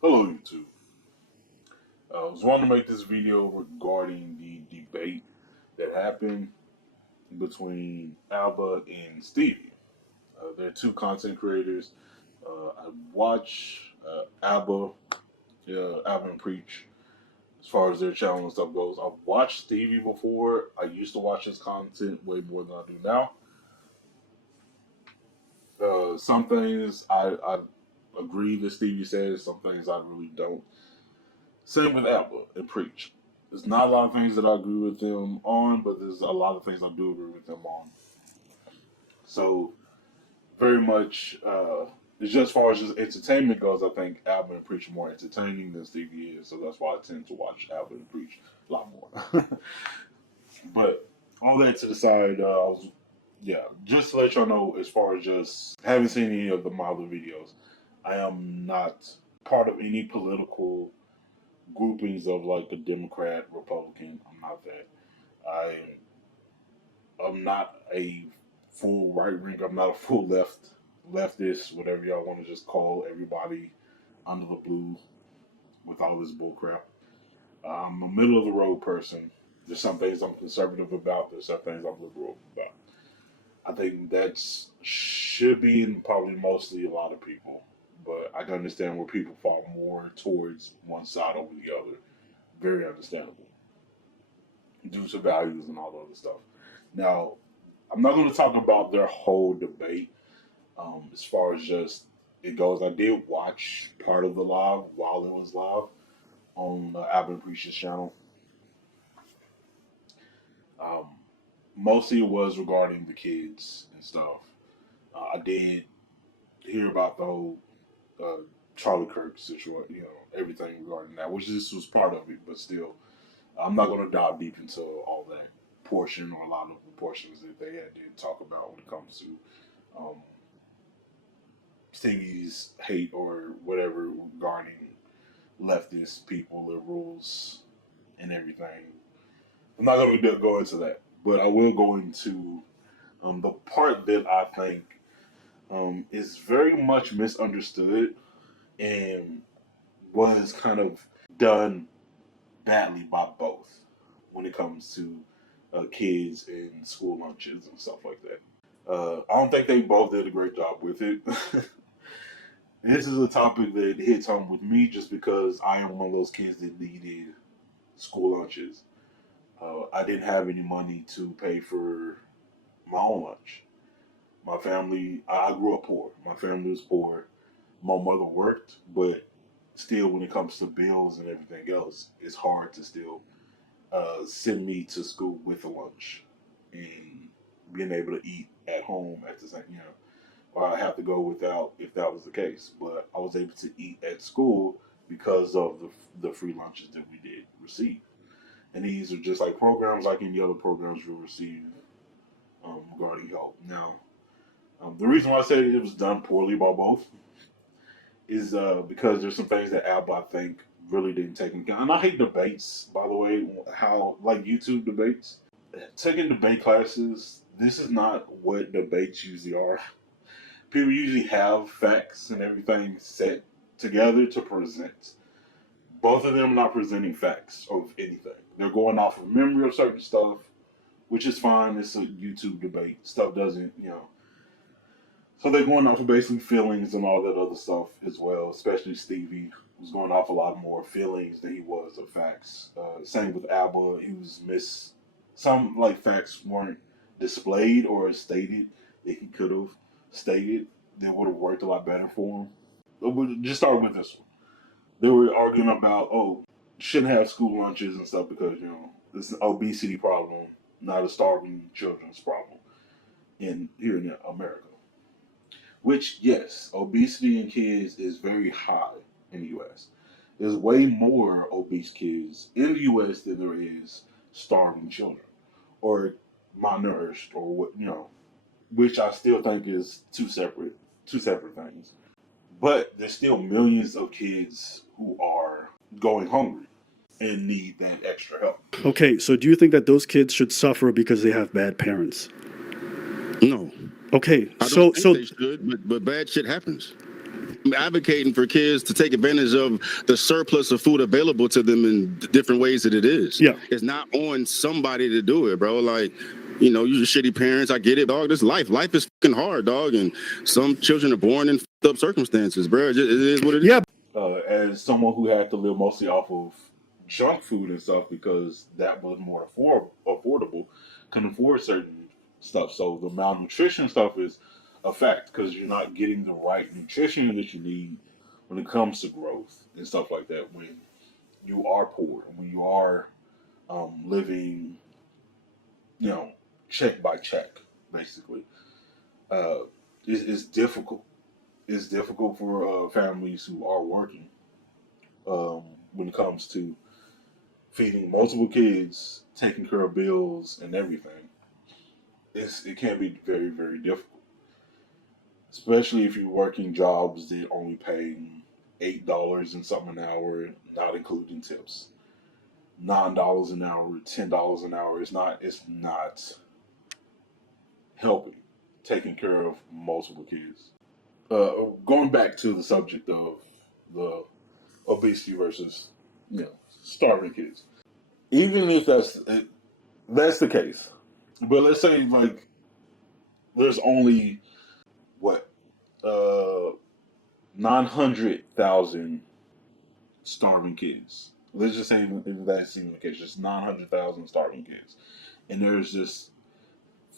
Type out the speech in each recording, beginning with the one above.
Hello, YouTube. I was wanting to make this video regarding the debate that happened between Alba and Stevie. They're two content creators. I watch Alba and Preach as far as their channel and stuff goes. I've watched Stevie before. I used to watch his content way more than I do now. Some things I agree that Stevie says, some things I really don't. Same with Aba and Preach. There's not a lot of things that I agree with them on, but there's a lot of things I do agree with them on. So very much, it's just as far as just entertainment goes, I think Aba and Preach are more entertaining than Stevie is. So that's why I tend to watch Aba and Preach a lot more. But all that to the side, just to let y'all know, as far as just haven't seen any of the Milder videos, I am not part of any political groupings of like a Democrat, Republican. I'm not that. I'm not a full right wing. I'm not a full leftist, whatever y'all want to just call everybody under the blue with all this bullcrap. I'm a middle of the road person. There's some things I'm conservative about. There's some things I'm liberal about. I think that's should be in probably mostly a lot of people, but I can understand where people fall more towards one side over the other. Very understandable due to values and all the other stuff. Now, I'm not going to talk about their whole debate as far as just it goes. I did watch part of the live while it was live on Alvin Preach's channel. Um, Mostly it was regarding the kids and stuff. I did hear about the whole uh, Charlie Kirk situation, everything regarding that, which this was part of it, but still, I'm not going to dive deep into all that portion or a lot of the portions that they had to talk about when it comes to um, Stingy's hate or whatever regarding leftist people, liberals, and everything. I'm not going to go into that, but I will go into the part that I think is very much misunderstood and was kind of done badly by both when it comes to kids and school lunches and stuff like that. I don't think they both did a great job with it. This is a topic that hits home with me just because I am one of those kids that needed school lunches. I didn't have any money to pay for my own lunch. My family, I grew up poor. My family was poor. My mother worked, but still, when it comes to bills and everything else, it's hard to still send me to school with a lunch and being able to eat at home at the same. Or I have to go without if that was the case. But I was able to eat at school because of the free lunches that we did receive. And these are just like programs like any other programs you'll receive regarding help. Now, the reason why I said it was done poorly by both is because there's some things that Alba I think really didn't take into account. And I hate debates, by the way, how like YouTube debates. Taking debate classes, this is not what debates usually are. People usually have facts and everything set together to present. Both of them not presenting facts of anything. They're going off of memory of certain stuff, which is fine. It's a YouTube debate. Stuff doesn't. So they're going off of basically feelings and all that other stuff as well. Especially Stevie was going off a lot more feelings than he was of facts. Same with Alba. He was some like facts weren't displayed or stated that he could have stated that would have worked a lot better for him. But we'll just start with this one. They were arguing about, shouldn't have school lunches and stuff because, it's an obesity problem, not a starving children's problem here in America. Which, yes, obesity in kids is very high in the U.S. There's way more obese kids in the U.S. than there is starving children or malnourished or which I still think is two separate things. But there's still millions of kids who are going hungry and need that extra help. Okay, so do you think that those kids should suffer because they have bad parents? No, Okay, I don't so think so they should, but bad shit happens. advocating for kids to take advantage of the surplus of food available to them in different ways that it is. Yeah. It's not on somebody to do it, bro. Like, you know, you're shitty parents. I get it, dog. This life. Life is fucking hard, dog. And some children are born in fucked up circumstances, bro. It is what it is. Yeah. As someone who had to live mostly off of junk food and stuff because that was more affordable, can afford certain stuff. So the malnutrition stuff is a fact because you're not getting the right nutrition that you need when it comes to growth and stuff like that. When you are poor, when you are living, you know, check by check, basically, uh, it's difficult. It's difficult for families who are working when it comes to feeding multiple kids, taking care of bills and everything. It can be very, very difficult, especially if you're working jobs that only pay $8 and something an hour, not including tips. $9 an hour, $10 an hour. It's not helping taking care of multiple kids. Going back to the subject of the obesity versus, starving kids. Even if that's the case, but let's say like there's only what 900,000 starving kids. Let's just say if that's even the case, just 900,000 starving kids, and there's just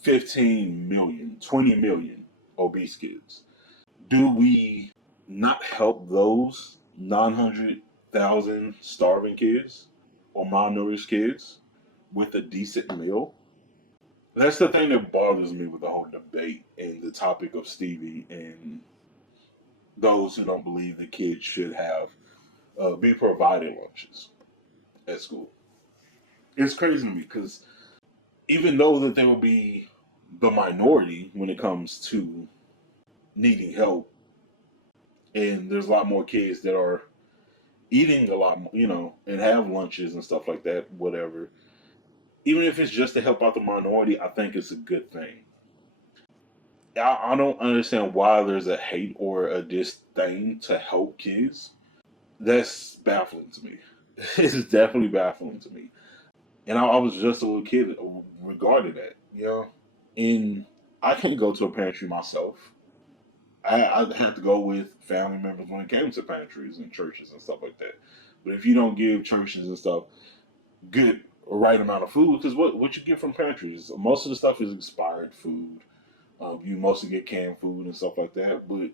15 million, 20 million obese kids. Do we not help those 900,000 starving kids or malnourished kids with a decent meal? That's the thing that bothers me with the whole debate and the topic of Stevie and those who don't believe the kids should have be provided lunches at school. It's crazy to me because even though that they will be the minority when it comes to needing help, and there's a lot more kids that are eating a lot more, and have lunches and stuff like that, whatever. Even if it's just to help out the minority, I think it's a good thing. I don't understand why there's a hate or a disdain to help kids. That's baffling to me. It's definitely baffling to me. And I was just a little kid regarding that, And I can't go to a pantry myself. I had to go with family members when it came to pantries and churches and stuff like that. But if you don't give churches and stuff good right amount of food, because what you get from pantries, most of the stuff is expired food. You mostly get canned food and stuff like that. But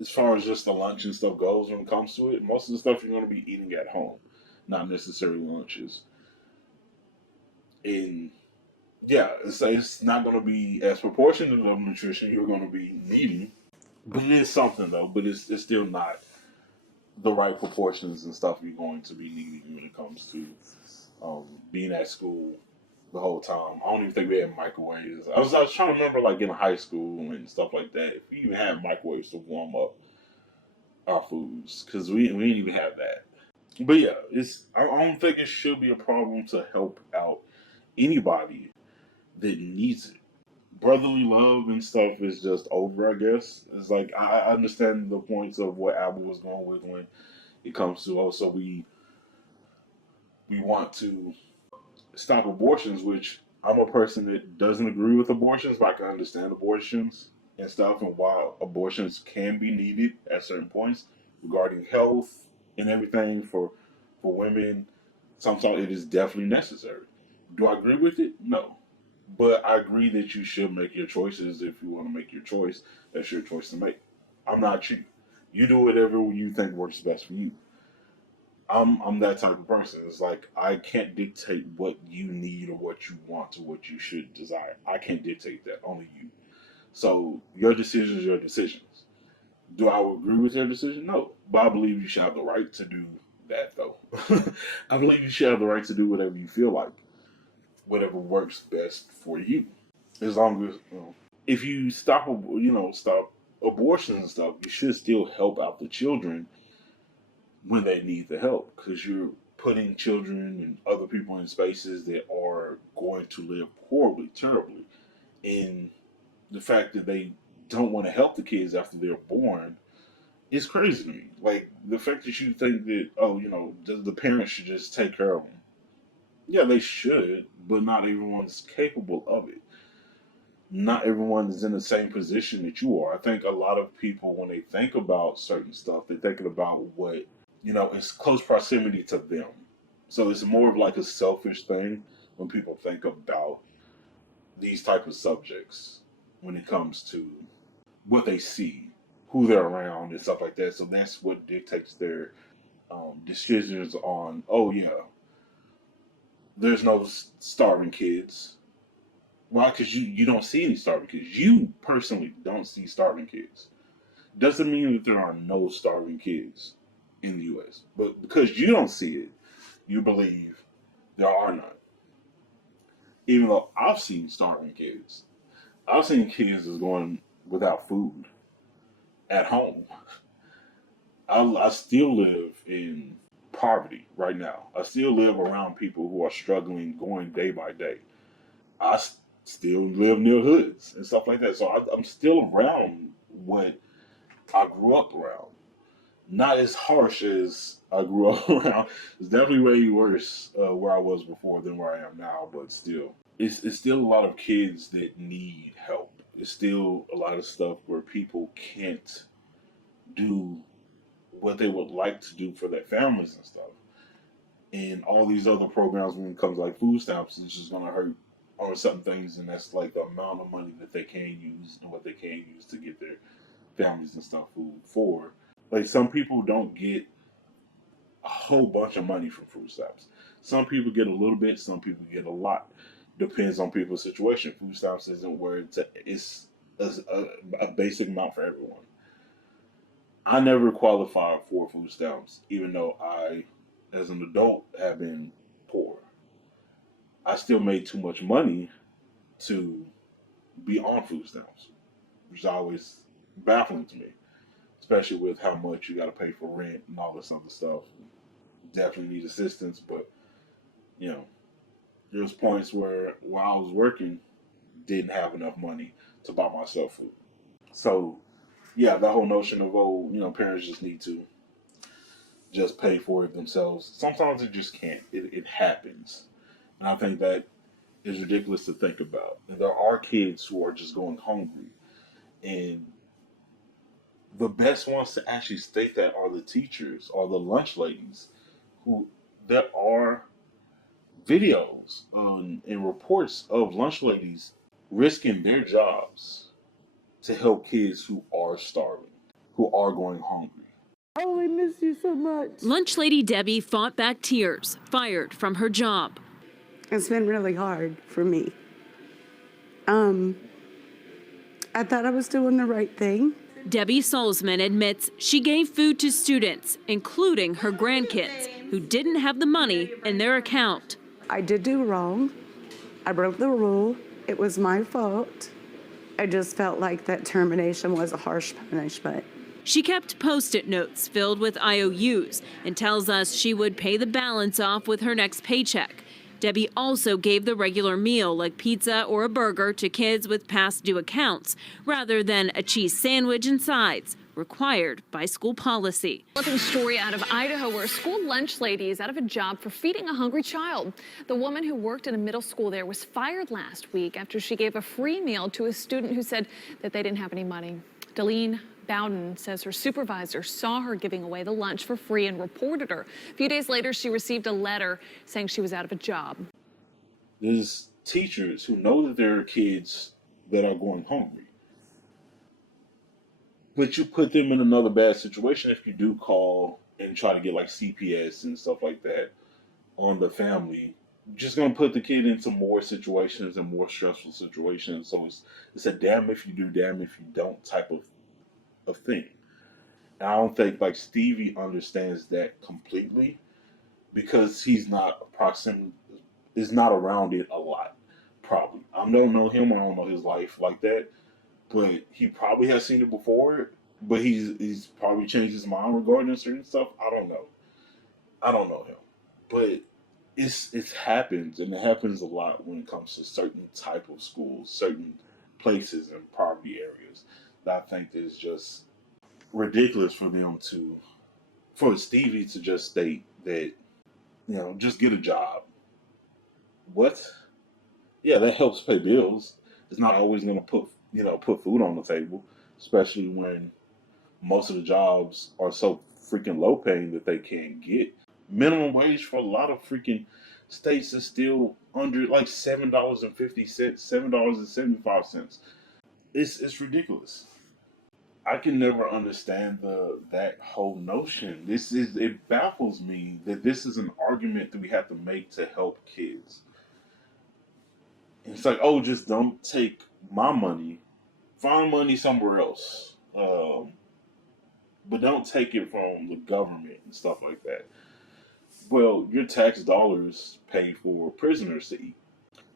as far as just the lunch and stuff goes when it comes to it, most of the stuff you're going to be eating at home, not necessarily lunches. And yeah, it's not going to be as proportionate of nutrition you're going to be needing, but it is something though. But it's still not the right proportions and stuff you're going to be needing when it comes to being at school the whole time. I don't even think we had microwaves. I was trying to remember like in high school and stuff like that. If we even had microwaves to warm up our foods, because we didn't even have that. But yeah, I don't think it should be a problem to help out anybody that needs it. Brotherly love and stuff is just over, I guess. It's like I understand the points of what Aba was going with when it comes to also we want to stop abortions, which I'm a person that doesn't agree with abortions, but I can understand abortions and stuff and why abortions can be needed at certain points regarding health and everything for women. Sometimes it is definitely necessary. Do I agree with it? No. But I agree that you should make your choices if you want to make your choice. That's your choice to make. I'm not you. You do whatever you think works best for you. I'm that type of person. It's like I can't dictate what you need or what you want or what you should desire. I can't dictate that. Only you. So your decisions, your decisions. Do I agree with your decision? No. But I believe you should have the right to do that though. I believe you should have the right to do whatever you feel like. Whatever works best for you. As long as if you stop abortions and stuff, you should still help out the children when they need the help because you're putting children and other people in spaces that are going to live horribly, terribly. And the fact that they don't want to help the kids after they're born, It's crazy to me. Like the fact that you think that, oh, the parents should just take care of them. Yeah, they should, but not everyone's capable of it. Not everyone is in the same position that you are. I think a lot of people, when they think about certain stuff, they're thinking about what, is close proximity to them. So it's more of like a selfish thing when people think about these type of subjects when it comes to what they see, who they're around, and stuff like that. So that's what dictates their decisions on. Oh yeah, there's no starving kids. Why? Because you don't see any starving kids. You personally don't see starving kids. Doesn't mean that there are no starving kids in the U.S. But because you don't see it, you believe there are none. Even though I've seen starving kids, I've seen kids that's going without food at home. I still live in poverty right now. I still live around people who are struggling, going day by day. I still live near hoods and stuff like that. So I'm still around what I grew up around. Not as harsh as I grew up around. It's definitely way worse where I was before than where I am now, but still. It's still a lot of kids that need help. It's still a lot of stuff where people can't do what they would like to do for their families and stuff. And all these other programs, when it comes like food stamps, it's just gonna hurt on certain things, and that's like the amount of money that they can use and what they can use to get their families and stuff food for. Like some people don't get a whole bunch of money from food stamps. Some people get a little bit, some people get a lot. Depends on people's situation. Food stamps isn't where it's a basic amount for everyone. I never qualified for food stamps, even though I, as an adult, have been poor. I still made too much money to be on food stamps, which is always baffling to me, especially with how much you got to pay for rent and all this other stuff. Definitely need assistance, but you know, there's points where while I was working, didn't have enough money to buy myself food. So yeah, that whole notion of parents just need to just pay for it themselves. Sometimes it just can't. It happens, and I think that is ridiculous to think about. There are kids who are just going hungry, and the best ones to actually state that are the teachers or the lunch ladies, who there are videos and reports of lunch ladies risking their jobs to help kids who are starving, who are going hungry. Oh, I miss you so much. Lunch lady Debbie fought back tears, fired from her job. It's been really hard for me. I thought I was doing the right thing. Debbie Salzman admits she gave food to students, including her grandkids, who didn't have the money in their account. I did do wrong. I broke the rule. It was my fault. I just felt like that termination was a harsh punishment. She kept Post-it notes filled with IOUs and tells us she would pay the balance off with her next paycheck. Debbie also gave the regular meal like pizza or a burger to kids with past due accounts, rather than a cheese sandwich and sides, required by school policy. Flipping story out of Idaho, where a school lunch lady is out of a job for feeding a hungry child. The woman who worked in a middle school there was fired last week after she gave a free meal to a student who said that they didn't have any money. Deline Bowden says her supervisor saw her giving away the lunch for free and reported her. A few days later, she received a letter saying she was out of a job. There's teachers who know that there are kids that are going hungry, but you put them in another bad situation if you do call and try to get like CPS and stuff like that on the family. You're just gonna put the kid into more situations and more stressful situations. So it's a damn if you do, damn if you don't type of thing. And I don't think like Stevie understands that completely because he's not is not around it a lot. Probably. I don't know him, I don't know his life like that. But he probably has seen it before, but he's probably changed his mind regarding certain stuff. I don't know. I don't know him. But it happens, and it happens a lot when it comes to certain type of schools, certain places in poverty areas that I think is just ridiculous for them to, for Stevie to just state that, just get a job. What? Yeah, that helps pay bills. It's not always going to put food on the table, especially when most of the jobs are so freaking low paying that they can't get. Minimum wage for a lot of freaking states is still under like $7.50, $7.75. It's ridiculous. I can never understand that whole notion. It baffles me that this is an argument that we have to make to help kids. It's like, oh, just don't take my money, find money somewhere else, but don't take it from the government and stuff like that. Well, your tax dollars pay for prisoners to eat.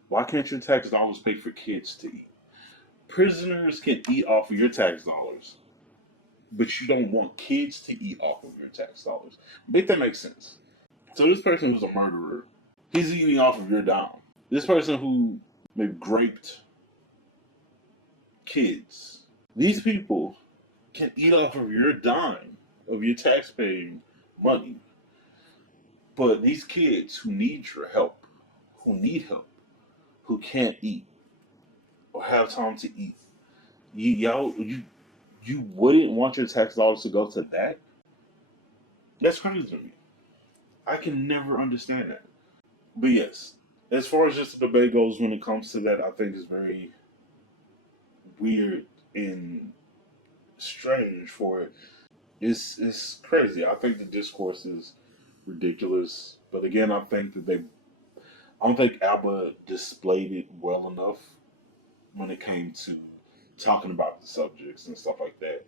Why can't your tax dollars pay for kids to eat? Prisoners can eat off of your tax dollars, but you don't want kids to eat off of your tax dollars. Make that make sense. So this person who's a murderer, he's eating off of your dime. This person who maybe raped kids, these people can eat off of your dime, of your tax-paying money. But these kids who need your help, who need help, who can't eat or have time to eat, you wouldn't want your tax dollars to go to that? That's crazy to me. I can never understand that. But yes, as far as just the debate goes when it comes to that, I think it's very weird and strange for it. It's crazy. I think the discourse is ridiculous. But again, I don't think Alba displayed it well enough when it came to talking about the subjects and stuff like that.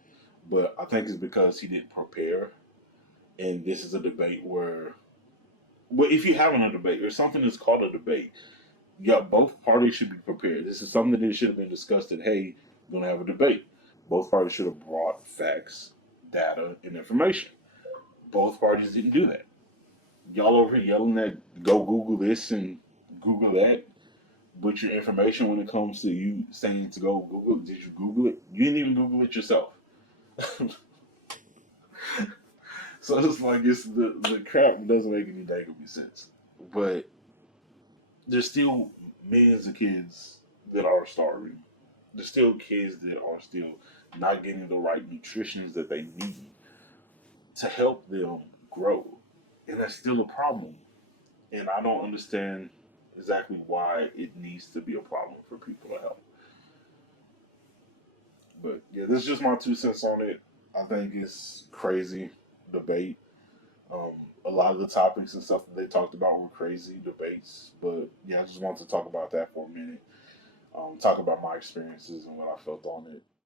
But I think it's because he didn't prepare, and this is a debate where, well, if you're having a debate or something that's called a debate, yeah, both parties should be prepared. This is something that should have been discussed. That hey, we're gonna have a debate. Both parties should have brought facts, data, and information. Both parties didn't do that. Y'all over here yelling at go Google this and Google that. But your information when it comes to you saying to go Google, did you Google it? You didn't even Google it yourself. So it's like it's the crap doesn't make any dang sense. But there's still millions of kids that are starving. There's still kids that are still not getting the right nutrition that they need to help them grow. And that's still a problem. And I don't understand exactly why it needs to be a problem for people to help. But yeah, this is just my 2 cents on it. I think it's crazy debate. Um, a lot of the topics and stuff that they talked about were crazy debates. But yeah, I just wanted to talk about that for a minute. Talk about my experiences and what I felt on it.